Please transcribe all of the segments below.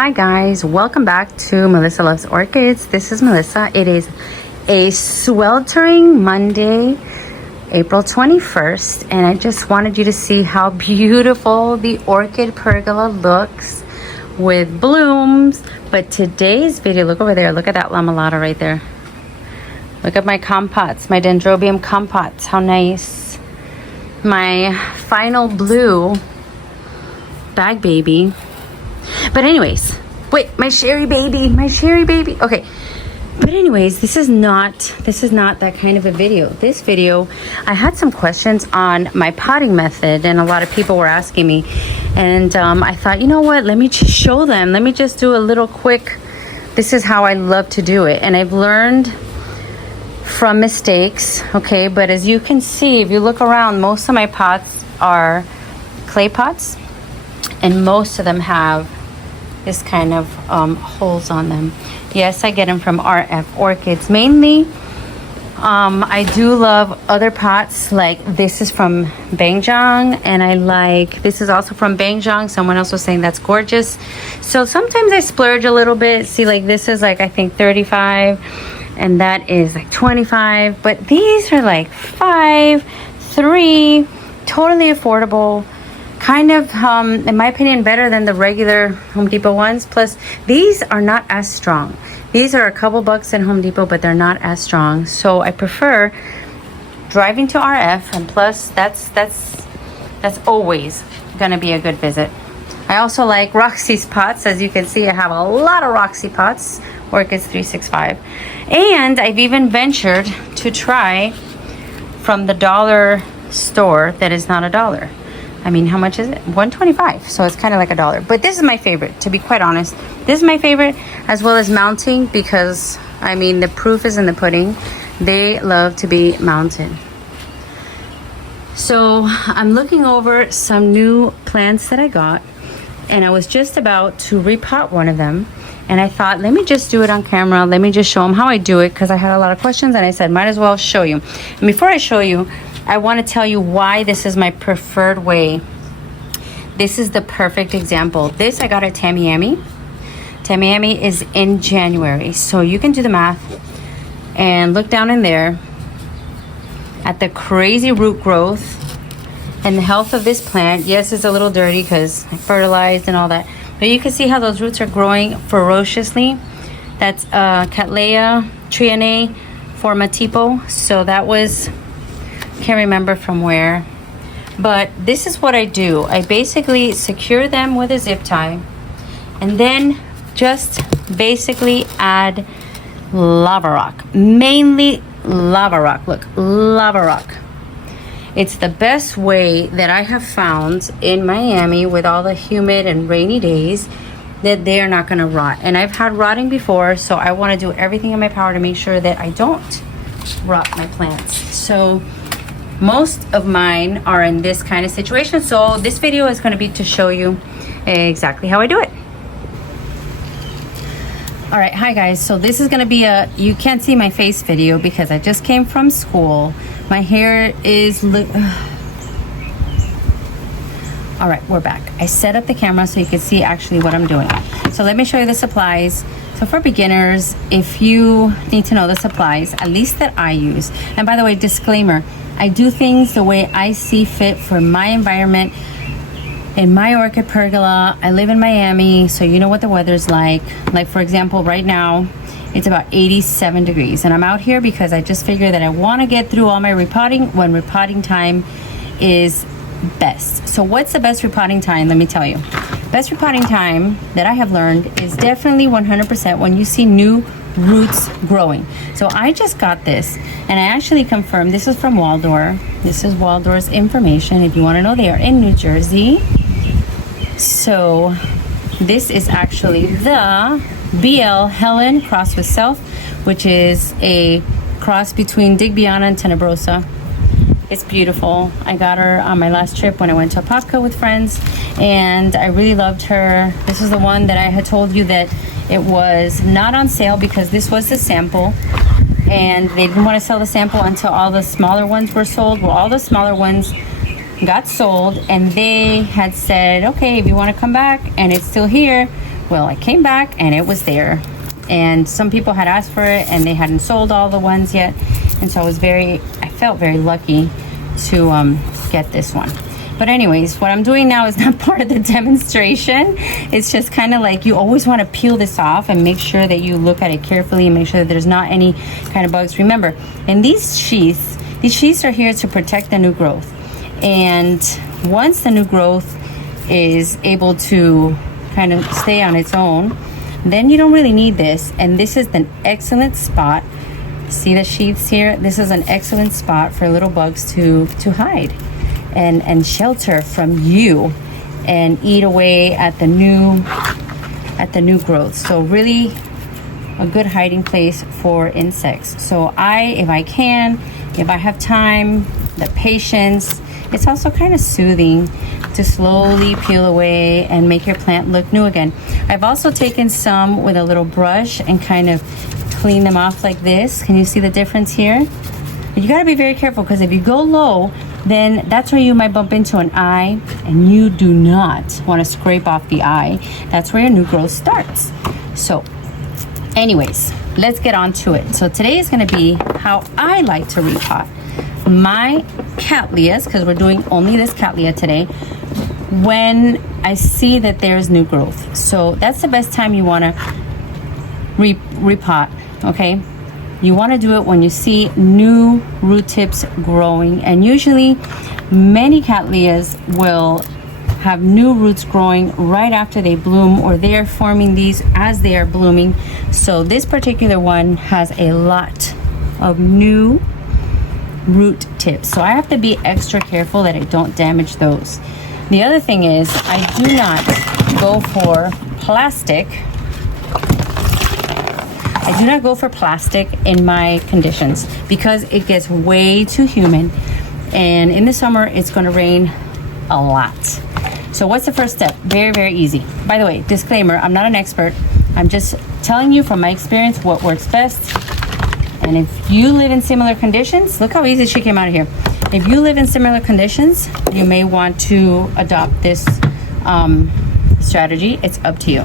Hi guys, welcome back to Melissa Loves Orchids. This is Melissa. It is a sweltering Monday, April 21st, and I just wanted you to see how beautiful the orchid pergola looks with blooms. But today's video, look over there, look at that lamellata right there. Look at my compots, my dendrobium compots, how nice. My final blue bag baby. But anyways, wait, my sherry baby. Okay, but anyways, this is not that kind of a video. This video, I had some questions on my potting method, and a lot of people were asking me, and I thought, you know what, let me just show them. Let me just do a little quick, this is how I love to do it, and I've learned from mistakes, okay? But as you can see, if you look around, most of my pots are clay pots, and most of them have this kind of holes on them. Yes, I get them from RF Orchids mainly. I do love other pots, like this is from Bangjong, and I like, this is also from Bangjong. Someone else was saying that's gorgeous. So sometimes I splurge a little bit. See, like this is like, I think 35, and that is like 25, but these are like 5, 3, totally affordable. Kind of, in my opinion, better than the regular Home Depot ones. Plus, these are not as strong. These are a couple bucks in Home Depot, but they're not as strong. So I prefer driving to RF, and plus, that's always gonna be a good visit. I also like Roxy's pots. As you can see, I have a lot of Roxy pots, Orchids 365. And I've even ventured to try from the dollar store that is not a dollar. I mean, how much is it? $1.25. So it's kind of like a dollar. But this is my favorite, to be quite honest. This is my favorite, as well as mounting, because, I mean, the proof is in the pudding. They love to be mounted. So I'm looking over some new plants that I got, and I was just about to repot one of them. And I thought, let me just do it on camera. Let me just show them how I do it, because I had a lot of questions, and I said, might as well show you. And before I show you, I want to tell you why this is my preferred way. This is the perfect example. This I got at Tamiami. Tamiami is in January, so you can do the math and look down in there at the crazy root growth and the health of this plant. Yes, it's a little dirty because I fertilized and all that, but you can see how those roots are growing ferociously. That's Cattleya trianae formatipo. So that was, can't remember from where, but this is what I do. I basically secure them with a zip tie, and then just basically add lava rock, mainly lava rock. Look, lava rock. It's the best way that I have found in Miami with all the humid and rainy days that they are not going to rot. And I've had rotting before, so I want to do everything in my power to make sure that I don't rot my plants. So most of mine are in this kind of situation, so this video is going to be to show you exactly how I do it. All right, hi guys. So this is going to be a, you can't see my face video because I just came from school. My hair is all right, we're back. I set up the camera so you can see actually what I'm doing. So let me show you the supplies. So for beginners, if you need to know the supplies, at least that I use, and by the way, disclaimer, I do things the way I see fit for my environment in my orchid pergola. I live in Miami, so you know what the weather's like. Like for example, right now, it's about 87 degrees, and I'm out here because I just figured that I want to get through all my repotting when repotting time is best. So what's the best repotting time? Let me tell you. Best repotting time that I have learned is definitely 100% when you see new roots growing. So I just got this, and I actually confirmed this is from Waldorf. This is Waldorf's information. If you want to know, they are in New Jersey. So this is actually the BL Helen cross with Self, which is a cross between Digbyana and Tenebrosa. It's beautiful. I got her on my last trip when I went to Apopka with friends, and I really loved her. This is the one that I had told you that it was not on sale because this was the sample, and they didn't want to sell the sample until all the smaller ones were sold. Well, all the smaller ones got sold, and they had said, okay, if you want to come back and it's still here, Well, I came back and it was there. And some people had asked for it and they hadn't sold all the ones yet. And so I felt very lucky to get this one. But anyways, what I'm doing now is not part of the demonstration. It's just kind of like you always want to peel this off and make sure that you look at it carefully and make sure that there's not any kind of bugs. Remember, in these sheaths are here to protect the new growth. And once the new growth is able to kind of stay on its own, then you don't really need this. And this is an excellent spot. See the sheaths here? This is an excellent spot for little bugs to hide and shelter from you and eat away at the new growth. So really a good hiding place for insects. So if I have time, the patience, it's also kind of soothing to slowly peel away and make your plant look new again. I've also taken some with a little brush and kind of clean them off like this. Can you see the difference here? But you got to be very careful, because if you go low, then that's where you might bump into an eye, and you do not want to scrape off the eye. That's where your new growth starts. So anyways, let's get on to it. So today is going to be how I like to repot my cattleyas, because we're doing only this cattleya today, when I see that there's new growth. So that's the best time you want to repot, okay? You want to do it when you see new root tips growing, and usually many cattleyas will have new roots growing right after they bloom, or they are forming these as they are blooming. So this particular one has a lot of new root tips, so I have to be extra careful that I don't damage those. The other thing is, I do not go for plastic. I do not go for plastic in my conditions, because it gets way too humid, and in the summer it's going to rain a lot. So what's the first step? Very, very easy. By the way, disclaimer, I'm not an expert. I'm just telling you from my experience what works best. And if you live in similar conditions, look how easy she came out of here. If you live in similar conditions, you may want to adopt this strategy. It's up to you.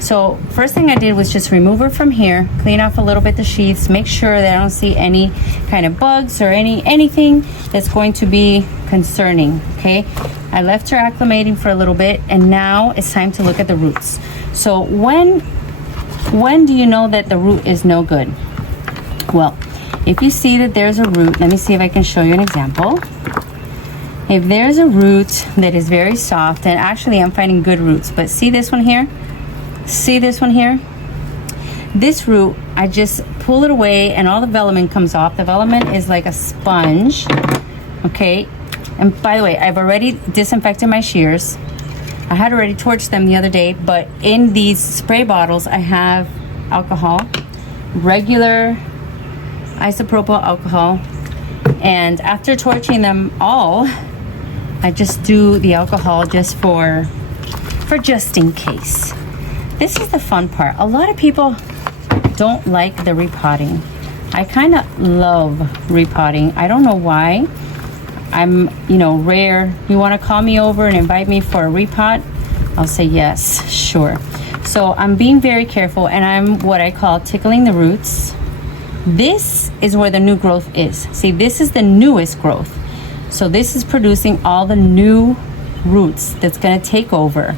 So first thing I did was just remove her from here, clean off a little bit the sheaths, make sure that I don't see any kind of bugs or anything that's going to be concerning, okay? I left her acclimating for a little bit, and now it's time to look at the roots. So when do you know that the root is no good? Well, if you see that there's a root, let me see if I can show you an example. If there's a root that is very soft, and actually I'm finding good roots, but see this one here? See this one here? This root, I just pull it away and all the velamen comes off. The velamen is like a sponge, okay? And by the way, I've already disinfected my shears. I had already torched them the other day, but in these spray bottles, I have alcohol, regular isopropyl alcohol, and after torching them all, I just do the alcohol just for just in case. This is the fun part. A lot of people don't like the repotting. I kind of love repotting. I don't know why. I'm, rare. You want to call me over and invite me for a repot? I'll say yes, sure. So I'm being very careful, and I'm what I call tickling the roots. This is where the new growth is. See, this is the newest growth. So this is producing all the new roots that's going to take over.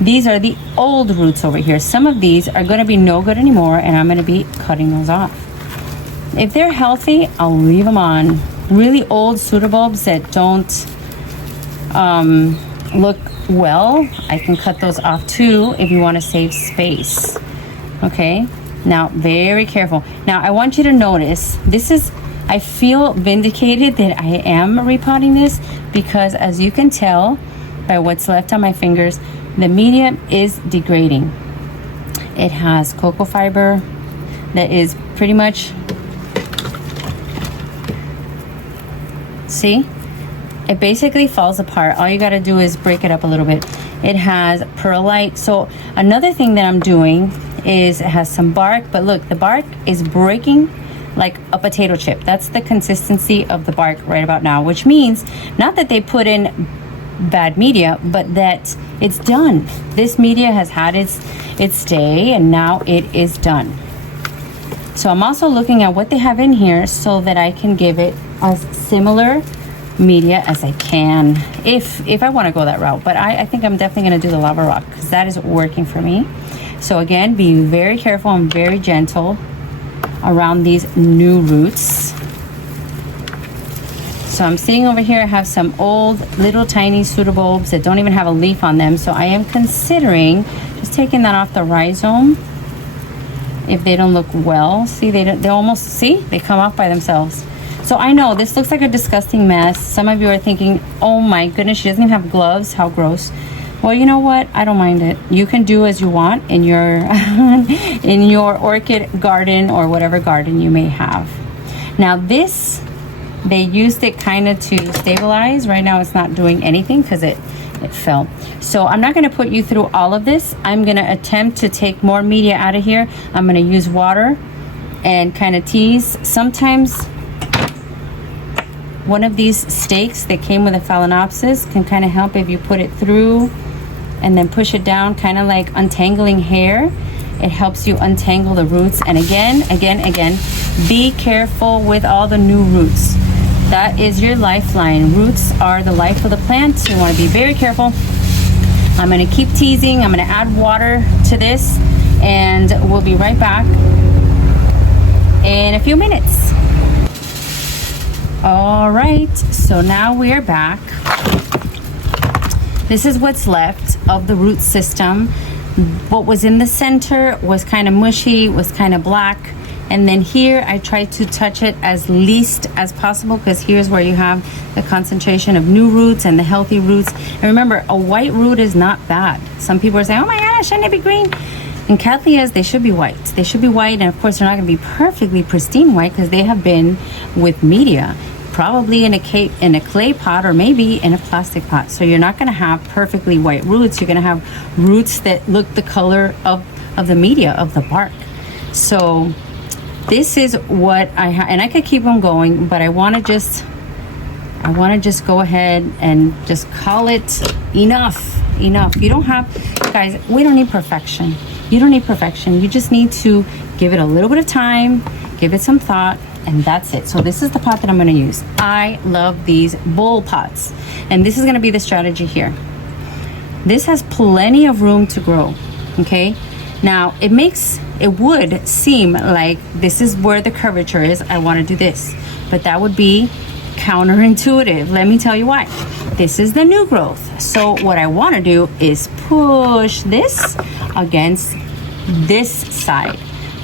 These are the old roots over here. Some of these are going to be no good anymore, and I'm going to be cutting those off. If they're healthy, I'll leave them on. Really old pseudobulbs that don't look well, I can cut those off too if you want to save space. Okay, now very careful. Now I want you to notice, I feel vindicated that I am repotting this, because as you can tell by what's left on my fingers, the medium is degrading. It has cocoa fiber that is pretty much, see? It basically falls apart. All you gotta do is break it up a little bit. It has perlite. So another thing that I'm doing is it has some bark, but look, the bark is breaking like a potato chip. That's the consistency of the bark right about now, which means not that they put in bad media, but that it's done. This media has had its day, and now it is done. So I'm also looking at what they have in here so that I can give it as similar media as I can, if I want to go that route. But I think I'm definitely going to do the lava rock because that is working for me. So again, be very careful and very gentle around these new roots. So I'm sitting over here, I have some old little tiny pseudobulbs that don't even have a leaf on them. So I am considering just taking that off the rhizome if they don't look well. See, they almost, see, they come off by themselves. So I know this looks like a disgusting mess. Some of you are thinking, oh my goodness, she doesn't even have gloves, how gross. Well, you know what? I don't mind it. You can do as you want in your in your orchid garden or whatever garden you may have. Now this, they used it kind of to stabilize. Right now it's not doing anything because it fell. So I'm not going to put you through all of this. I'm going to attempt to take more media out of here. I'm going to use water and kind of tease. Sometimes one of these stakes that came with a phalaenopsis can kind of help if you put it through and then push it down, kind of like untangling hair. It helps you untangle the roots. And again, be careful with all the new roots. That is your lifeline. Roots are the life of the plant. You want to be very careful. I'm going to keep teasing. I'm going to add water to this, and we'll be right back in a few minutes. All right, so now we are back. This is what's left of the root system. What was in the center was kind of mushy, was kind of black. And then here I tried to touch it as least as possible because here's where you have the concentration of new roots and the healthy roots. And remember, a white root is not bad. Some people are saying, oh my gosh, shouldn't it be green? In Cattleyas, they should be white. They should be white, and of course they're not going to be perfectly pristine white because they have been with media. Probably in a clay pot or maybe in a plastic pot. So you're not going to have perfectly white roots. You're going to have roots that look the color of the media, of the bark. So this is what I have, and I could keep on going, but I want to just go ahead and just call it enough. You don't have, guys, we don't need perfection. You don't need perfection. You just need to give it a little bit of time, give it some thought, and that's it. So this is the pot that I'm going to use. I love these bowl pots, and this is going to be the strategy here. This has plenty of room to grow. Okay, now it would seem like this is where the curvature is. I want to do this, but that would be counterintuitive. Let me tell you why. This is the new growth. So what I want to do is push this against this side,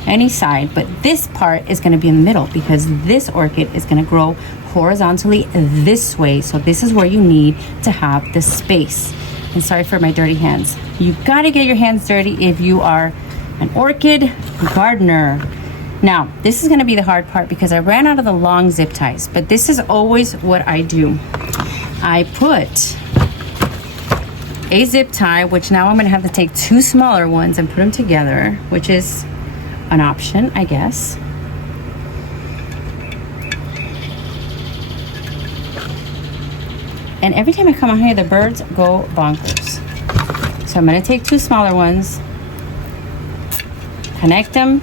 any side, but this part is going to be in the middle because this orchid is going to grow horizontally this way. So this is where you need to have the space. And sorry for my dirty hands. You got to get your hands dirty if you are an orchid gardener. Now, this is going to be the hard part because I ran out of the long zip ties, but this is always what I do. I put a zip tie, which now I'm going to have to take two smaller ones and put them together, which is an option, I guess. And every time I come out here, the birds go bonkers. So I'm going to take two smaller ones, connect them.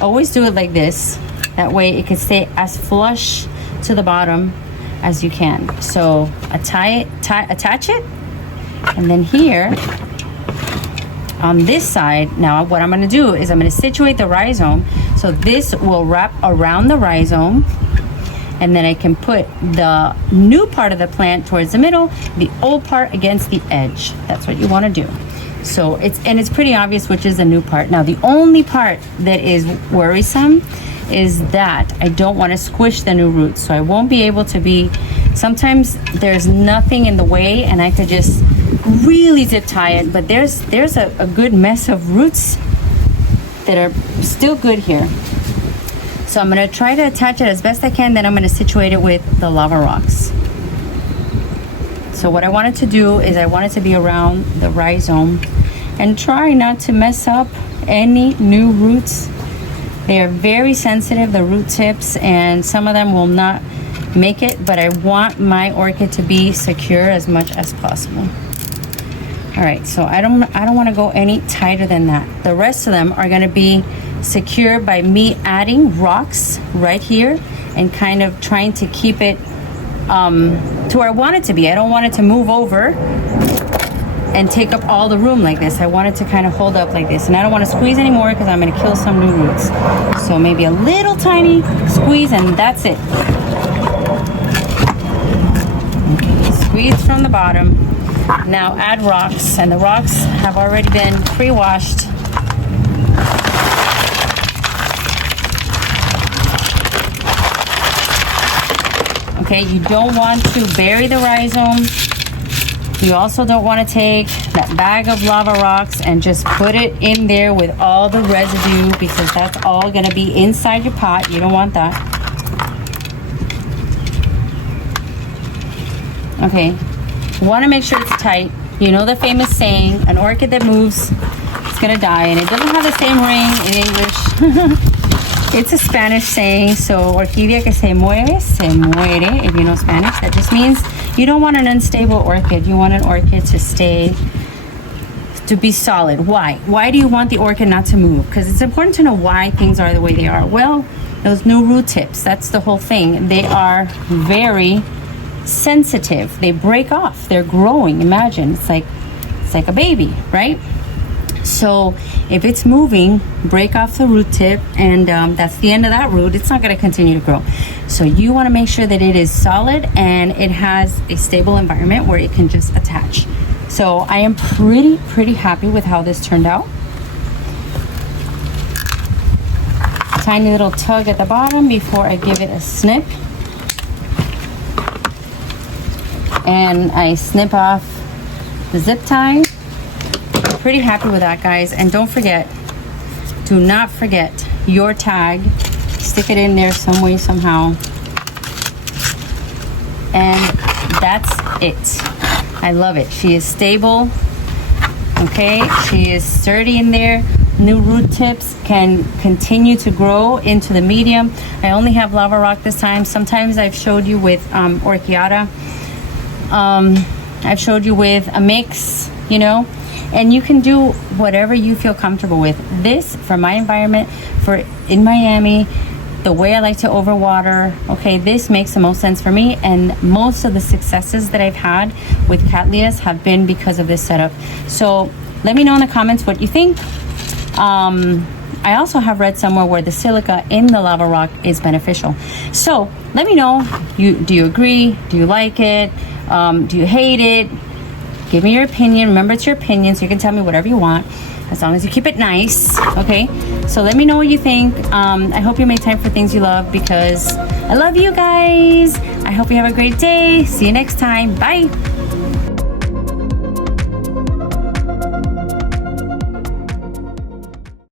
Always do it like this. That way it can stay as flush to the bottom as you can. So attach it, and then here on this side, now what I'm going to do is I'm going to situate the rhizome. So this will wrap around the rhizome, and then I can put the new part of the plant towards the middle, the old part against the edge. That's what you want to do. So it's pretty obvious which is the new part. Now the only part that is worrisome is that I don't want to squish the new roots. So I won't be able to be, sometimes there's nothing in the way and I could just really zip tie it, but there's a good mess of roots that are still good here. So I'm going to try to attach it as best I can, then I'm going to situate it with the lava rocks. So what I wanted to do is I wanted to be around the rhizome and try not to mess up any new roots. They are very sensitive, the root tips, and some of them will not make it, but I want my orchid to be secure as much as possible. All right, so I don't want to go any tighter than that. The rest of them are going to be secure by me adding rocks right here and kind of trying to keep it to where I want it to be. I don't want it to move over and take up all the room like this. I want it to kind of hold up like this, and I don't want to squeeze anymore because I'm going to kill some new roots. So maybe a little tiny squeeze, and that's it. Okay, squeeze from the bottom. Now add rocks, and the rocks have already been pre-washed. Okay, you don't want to bury the rhizome. You also don't want to take that bag of lava rocks and just put it in there with all the residue, because that's all going to be inside your pot. You don't want that. Okay, want to make sure it's tight. You know the famous saying, an orchid that moves is going to die, and it doesn't have the same ring in English. It's a Spanish saying, so orquídea que se muere, if you know Spanish. That just means you don't want an unstable orchid. You want an orchid to be solid. Why? Why do you want the orchid not to move? Because it's important to know why things are the way they are. Well, those new root tips, that's the whole thing. They are very sensitive. They break off. They're growing. Imagine, it's like a baby, right? So if it's moving, break off the root tip, and that's the end of that root. It's not going to continue to grow. So you want to make sure that it is solid and it has a stable environment where it can just attach. So I am pretty happy with how this turned out. Tiny little tug at the bottom before I give it a snip. And I snip off the zip tie. Pretty happy with that, guys. And don't forget, do not forget your tag. Stick it in there some way, somehow. And that's it. I love it. She is stable. Okay, she is sturdy in there. New root tips can continue to grow into the medium. I only have lava rock this time. Sometimes I've showed you with orchiata. I've showed you with a mix, you know. And you can do whatever you feel comfortable with. This, for my environment, for in Miami, the way I like to overwater, okay, this makes the most sense for me. And most of the successes that I've had with Cattleyas have been because of this setup. So let me know in the comments what you think. I also have read somewhere where the silica in the lava rock is beneficial. So let me know, do you agree? Do you like it? Do you hate it? Give me your opinion. Remember, it's your opinion, so you can tell me whatever you want, as long as you keep it nice, okay? So let me know what you think. I hope you make time for things you love, because I love you guys. I hope you have a great day. See you next time. Bye.